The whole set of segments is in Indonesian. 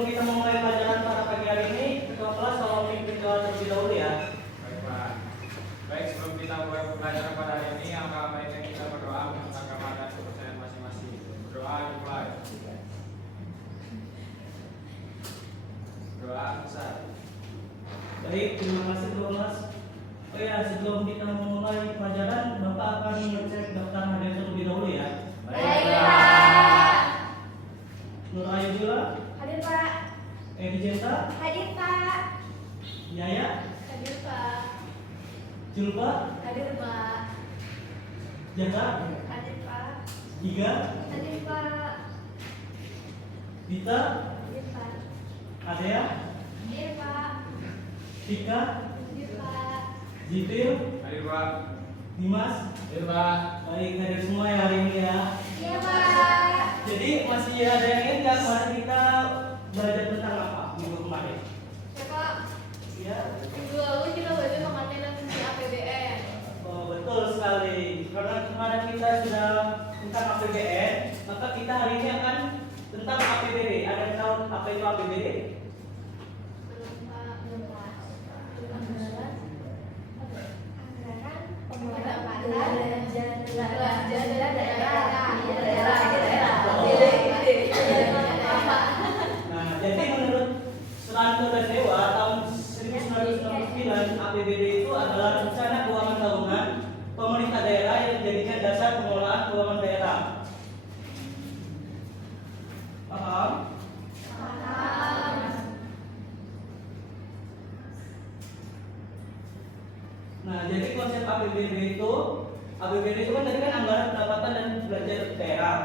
sebelum kita memulai pelajaran pada pagi hari ini, ketua kelas tolong pimpin doa terlebih dahulu ya. Baik Pak. Baik, sebelum kita mulai pelajaran pada hari ini, angka baiknya kita berdoa menurut agama dan kepercayaan masing-masing. Berdoa dimulai. Doa besar. Baik, terima kasih ketua kelas. Oh ya, sebelum kita memulai pelajaran, Bapak akan mengecek daftar hadir terlebih dahulu ya. Baik, Pak. Nur Ayu Jula, Hadir, Pak. Edi Jenta, Hadir, Pak. Yaya, Hadir, Pak. Julpa, Hadir, Pak. Jaka, Hadir, Pak. Giga, Hadir, Pak. Dita, Hadir, Pak. Adea, Hadir, Pak. Tika, Hadir, Pak. Jibril, Hadir Pak. Dimas. Hadir Pak. Baik, hadir semua ya hari ini ya. Iya, Pak. Jadi masih ada yang ingat nggak kemarin kita belajar tentang apa minggu kemarin? Ya, Pak. Ya. Minggu lalu kita belajar pengertian fungsi APBN. Oh, betul sekali. Karena kemarin kita sudah tentang APBN, maka kita hari ini akan tentang APBD. Ada yang tahu apa itu APBD? Belum, Pak. Belum, Pak. Anggaran pendapatan belanja daerah. Nah, jadi menurut Suranto dan Dewa tahun 1999, APBD itu adalah rencana keuangan tahunan pemerintah daerah yang dijadikan dasar pengelolaan keuangan daerah. Paham? Nah, jadi konsep APBD itu kan tadi kan anggaran pendapatan dan belanja daerah.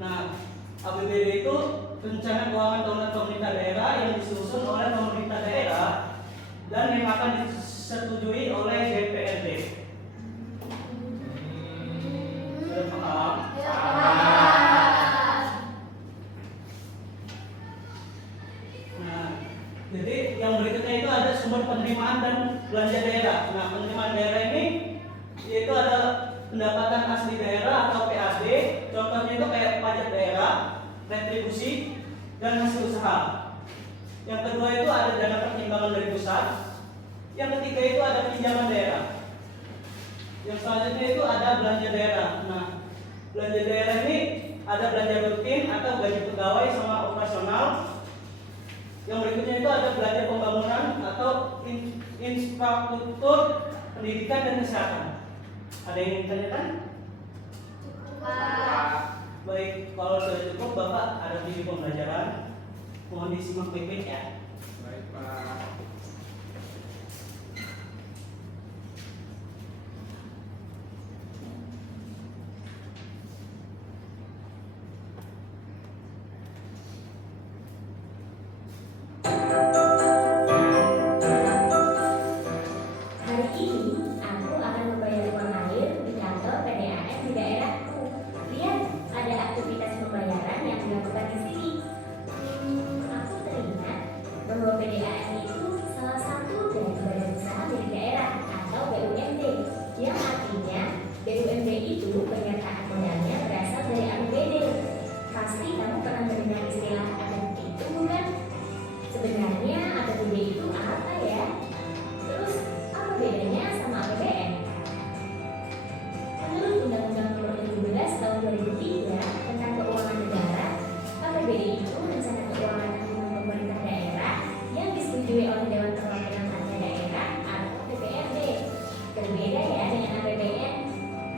Nah, APBD itu rencana keuangan tahunan pemerintah daerah yang disusun oleh pemerintah daerah dan yang akan disetujui oleh DPRD. Sudah paham? Ya, Pak. Nah, jadi yang berikutnya itu ada sumber penerimaan dan belanja daerah. Nah, penerimaan daerah ini yaitu ada pendapatan asli daerah atau PAD. Contohnya itu kayak pajak daerah, retribusi, dan hasil usaha. Yang kedua itu ada dana pertimbangan dari pusat. Yang ketiga itu ada pinjaman daerah. Yang selanjutnya itu ada belanja daerah. Nah, belanja daerah ini ada belanja rutin atau gaji pegawai sama operasional. Yang berikutnya itu ada belanja pembangunan atau infrastruktur pendidikan dan kesehatan. Ada yang ingin ditanyakan? Pak. Baik, kalau sudah cukup, Bapak ada di pembelajaran. Mohon disimak baik-baik ya. Baik Pak. Hari ini aku akan membayar uang air di kantor PDAM di daerahku. Lihat, ada aktivitas pembayaran yang dilakukan di sini. Aku teringat bahwa PDAM itu salah satu dari badan usaha milik daerah atau BUMD, yang artinya BUMD itu pernyataan modalnya berasal dari APBD. Pasti kamu pernah mendengar istilah APBD itu bukan? Sebenarnya APBD itu apa ya? Terus apa bedanya sama APBN? Menurut Undang-Undang Nomor 17 Tahun 2003 tentang Keuangan Negara, APBD itu rencana keuangan tahunan pemerintah daerah yang disetujui oleh Dewan Perwakilan Rakyat Daerah atau DPRD. Berbeda ya dengan APBN.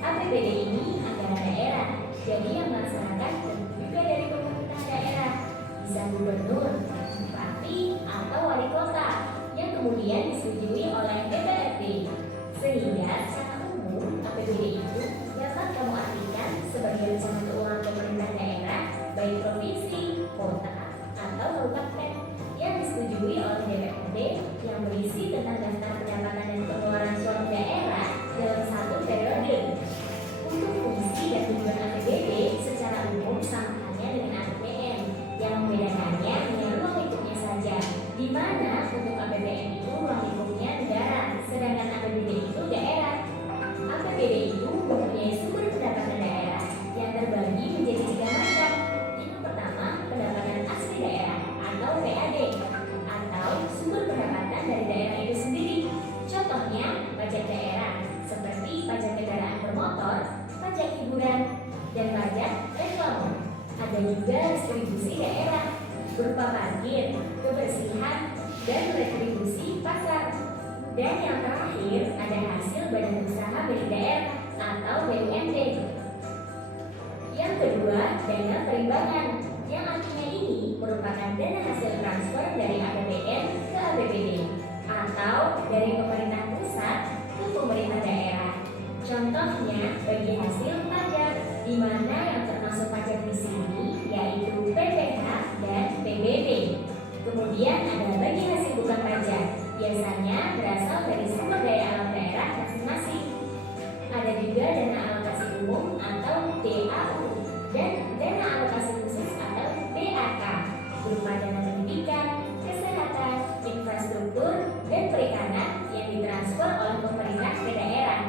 APBD ini anggaran daerah, jadi yang melaksanakan tentu juga dari pemerintah daerah, bisa gubernur, bupati, atau wali kota, yang kemudian disetujui oleh DPRD. Sehingga secara umum APBD itu dapat kamu artikan sebagai rencana keuangan pemerintah daerah, baik provinsi, kota, atau kabupaten, yang disetujui oleh DPRD, yang berisi tentang daftar pendapatan dan pengeluaran suatu daerah dalam satu periode. Untuk fungsi dan tujuan APBD secara umum sama halnya dengan APBN, yang membedakannya hanya ruang lingkupnya saja, di mana untuk APBN itu ruang lingkupnya negara, sedangkan APBD itu daerah. APBD itu mempunyai sumber pendapatan daerah yang terbagi menjadi 3 macam. Yang pertama, pendapatan asli daerah atau parkir, kebersihan, dan retribusi pasar. Dan yang terakhir ada hasil badan usaha milik daerah atau BUMD. Yang kedua, dana perimbangan, yang artinya ini merupakan dana hasil transfer dari APBN ke APBD atau dari pemerintah pusat ke pemerintah daerah. Contohnya bagi hasil pajak, di mana yang termasuk pajak di sini yaitu PPH dan PBB. Kemudian ada bagi hasil bukan pajak, biasanya berasal dari sumber daya alam daerah masing-masing. Ada juga dana alokasi umum atau DAU dan dana alokasi khusus atau DAK berupa dana pendidikan, kesehatan, infrastruktur, dan perikanan yang ditransfer oleh pemerintah ke daerah.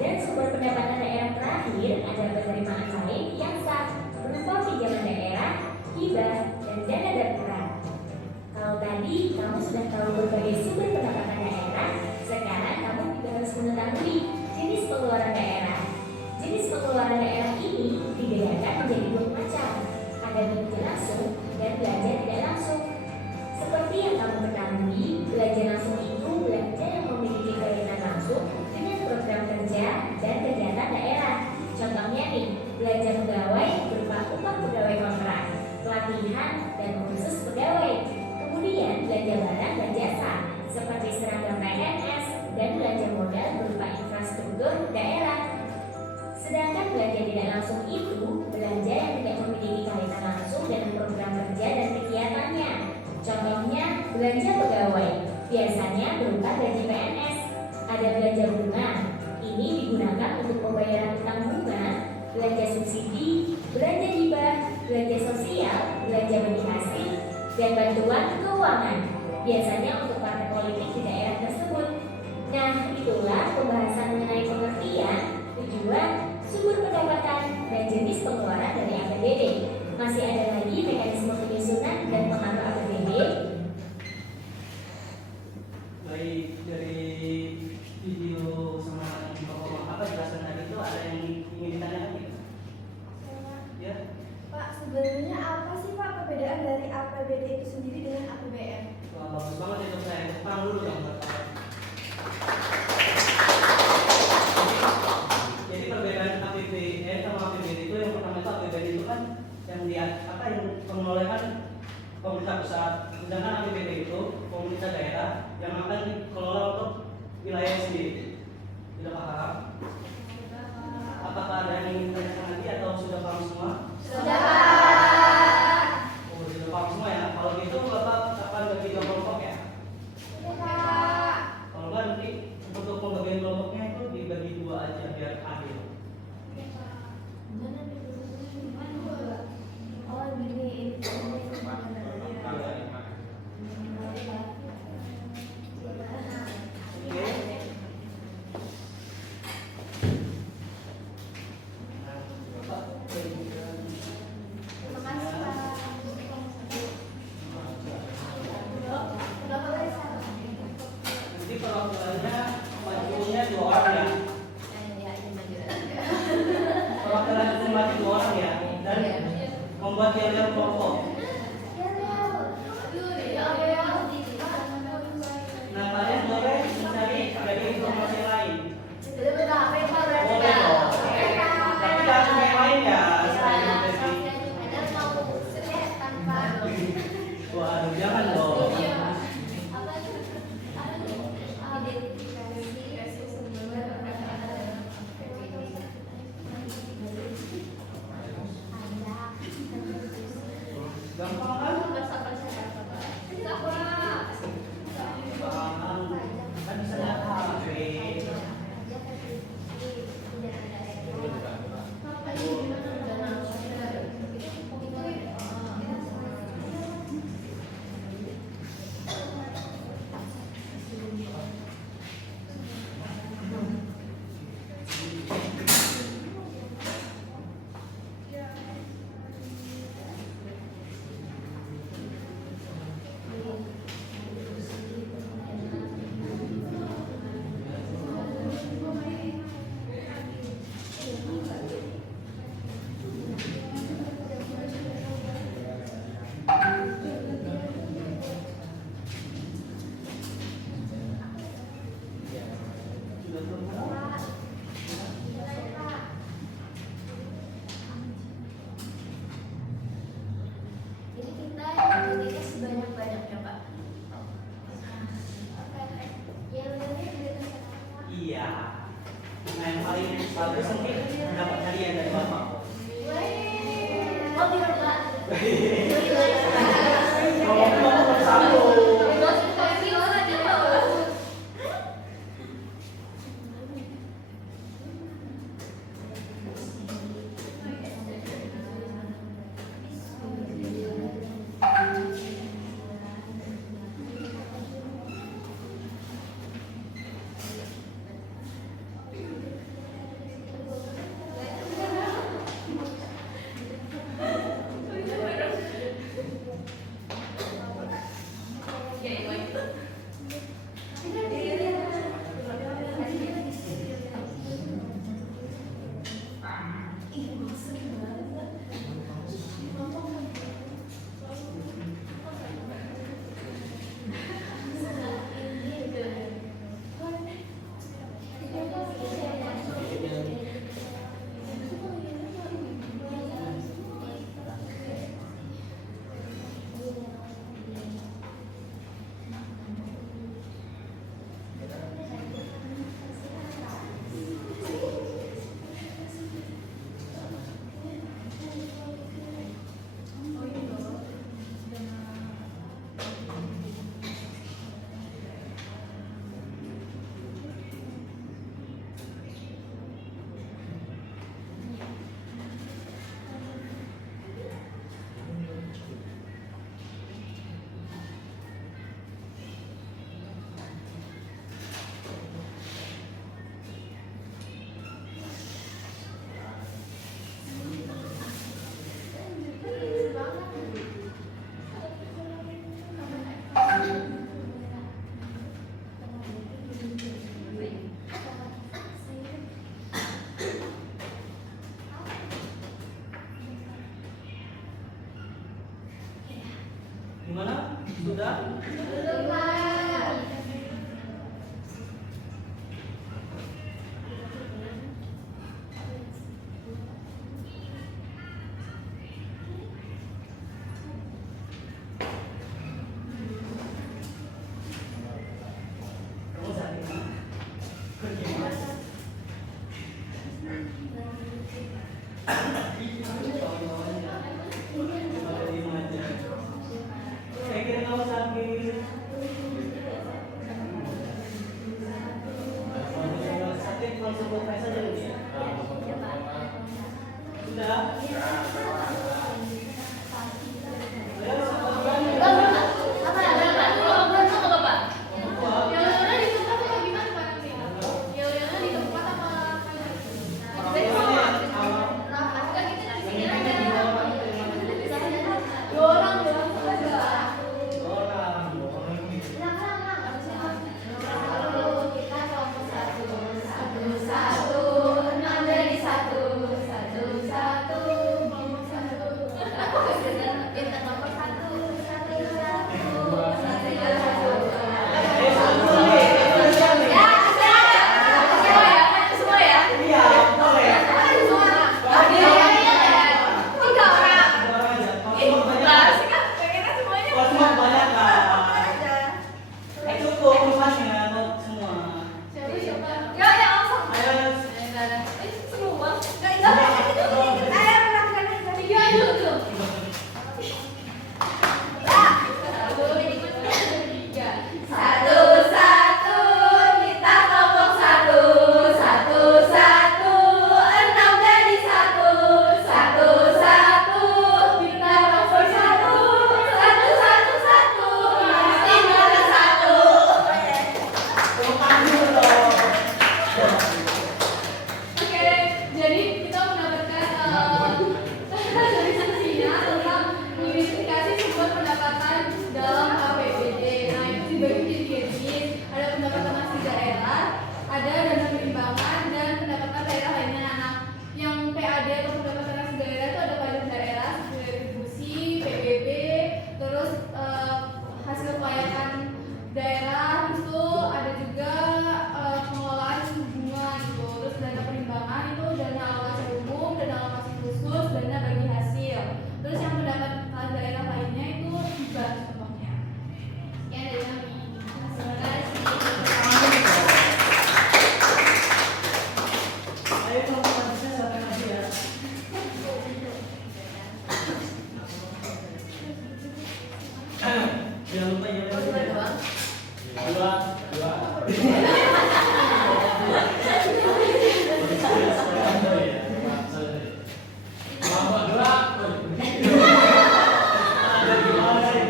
Dan sumber pendapatan daerah terakhir ada penerimaan lain yang sah berupa pinjaman daerah, hibah, dan dana darurat. Kalau tadi kamu sudah tahu berbagai sumber pendapatan daerah, sekarang kamu juga harus mengetahui jenis pengeluaran daerah. Jenis pengeluaran daerah ini dibedakan menjadi dua macam, ada belanja langsung dan belanja tidak langsung. Seperti yang kamu ketahui, belanja langsung itu belanja yang memiliki kaitan langsung dengan program kerja dan kegiatan daerah. Contohnya nih, belanja pegawai berupa upah pegawai kontrak, pelatihan, dan kursus pegawai. Kemudian belanja barang dan jasa seperti seragam PNS dan belanja modal berupa infrastruktur daerah. Sedangkan belanja tidak langsung itu belanja yang tidak memiliki kaitan langsung dengan program kerja dan kegiatannya. Contohnya belanja pegawai, biasanya berupa gaji PNS. Ada belanja bunga, ini digunakan untuk pembayaran utang bunga, belanja subsidi, belanja hibah, belanja sosial, belanja bagi hasil, dan bantuan keuangan, biasanya untuk partai politik di daerah tersebut. Nah, itulah pembahasan mengenai pengertian, tujuan, sumber pendapatan, dan jenis pengeluaran dari APBD. Masih ada lagi mekanisme penyusunan dan pengatur APBD. Baik, dari video sama apa jelasan tadi itu ada yang ingin ditanyakan gitu? Ya. Pak, sebenarnya apa sih Pak perbedaan dari APBD itu sendiri dengan APBN? Wah, bagus banget itu saya. Tepang dulu dong. Jadi perbedaan APBN sama APBD itu yang pertama itu APBN itu kan yang pengelolaan pemerintah pusat, sedangkan APBD itu pemerintah daerah yang akan dikelola untuk wilayah sendiri. Sudah paham? Apakah ada yang ingin ditanyakan lagi atau sudah paham semua? Sudah. Oh, sudah paham semua ya. Kalau gitu Bapak akan bagi kelompok ya. Pak. Kalau nggak nanti untuk pembagian kelompoknya itu dibagi dua aja biar adil. Oh, gini. Nanti perwakilannya majunya 2 orang ya. Perwakilan itu maju 2 orang ya dan membuat yel-yel kelompok. Nah kalian boleh mencari dari informasi yang lain. Boleh dong. Tapi jangan yang lain ya. Waduh jangan dong. Gampang kan? Kan bisa lihat HP. Sudah? Belum, Pak. Kamu sakit mah? Bagaimana? Saya kira kamu sakit. Sakit langsung buat saya saja dulu ya. Sudah? Ayo, iya, boleh. Kalau semua banyak lah. Cukup rupanya untuk semua. Ayo, tepuk tangan dulu dong. Oke, jadi kita mendapatkan dari sanksinya tentang mengidentifikasi sumber pendapatan dalam APBD. Nah, itu dibagi jadi jenis. Ada pendapatan asli daerah, ada dana perimbangan, dan pendapatan daerah lainnya. Nah, yang PAD atau pendapatan asli daerah itu ada pajak daerah, subsidi retribusi, PBB, terus hasil kelayakan daerah, itu ada juga pengelolaan bunga gitu. Terus dana perimbangan itu dana alokasi umum, dana alokasi khusus, dana bagi hasil. Terus yang pendapatan daerah lainnya itu hibah contohnya. Ya dari kami. Terima kasih. Ayo kalau bisa silakan aja ya. Jangan lupa jangan lupa. Dua. Ada gimana ini?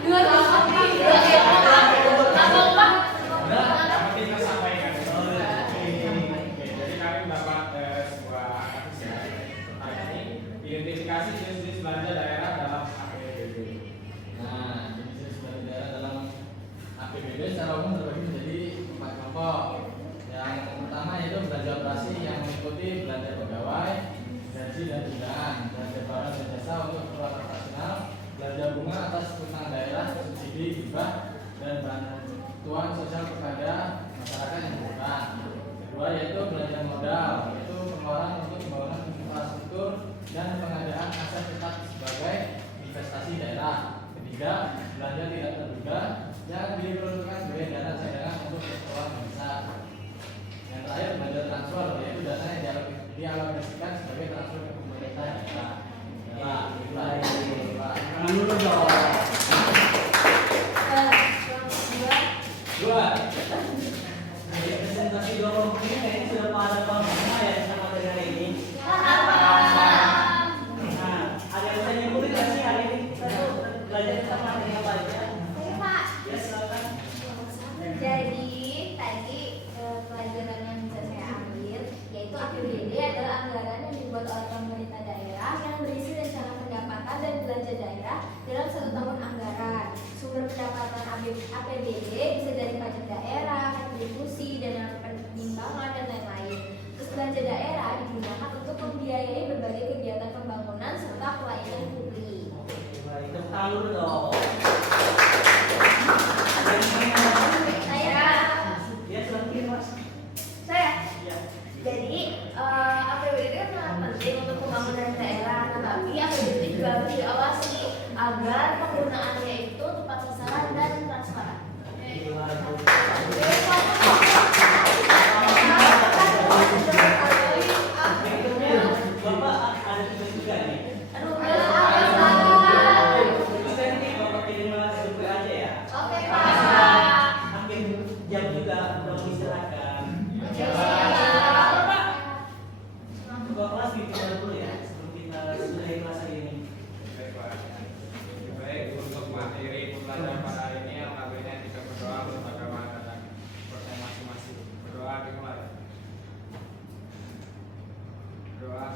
Dua tempat nih. Apa Pak? Seperti kita sampaikan. Oke, jadi kami mendapat sebuah analisis ya terkait ini identifikasi jenis-jenis belanja daerah dalam APBD. Nah, jenis belanja daerah dalam APBD secara umum terbagi menjadi 4 kelompok. Yang pertama yaitu belanja operasi yang meliputi belanja pegawai, gaji dan tunjangan, belanja barang dan jasa untuk keperluan operasional, belanja bunga atas utang daerah, subsidi, hibah, dan bantuan sosial kepada masyarakat yang membutuhkan. Kedua yaitu belanja modal, yaitu pengeluaran untuk pembangunan infrastruktur dan pengadaan aset tetap sebagai investasi daerah. Ketiga, belanja tidak terduga yang diperuntukkan sebagai dana cadangan untuk keperluan bangsa. Yang terakhir, belanja transfer, yaitu dana yang dialokasikan sebagai transfer ke pemerintah daerah. Nah, itulah ini, Pak. Tangan dulu dong. Dua. Jadi presentasi dua kelompok ini kayaknya sudah pada paham semua ya sama materi hari ini. Nah, ada yang bisa nyimpulin nggak sih hari ini kita tuh belajar tentang materi apa aja? Ya silakan. Jadi tadi pelajaran yang bisa saya ambil yaitu APBD adalah anggaran yang dibuat oleh pemerintah daerah yang berisi rencana pendapatan dan belanja daerah dalam satu tahun anggaran. Sumber pendapatan APBD bisa dari pajak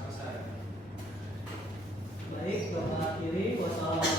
selesai. Baik, Bapak akhiri. Wassalamualaikum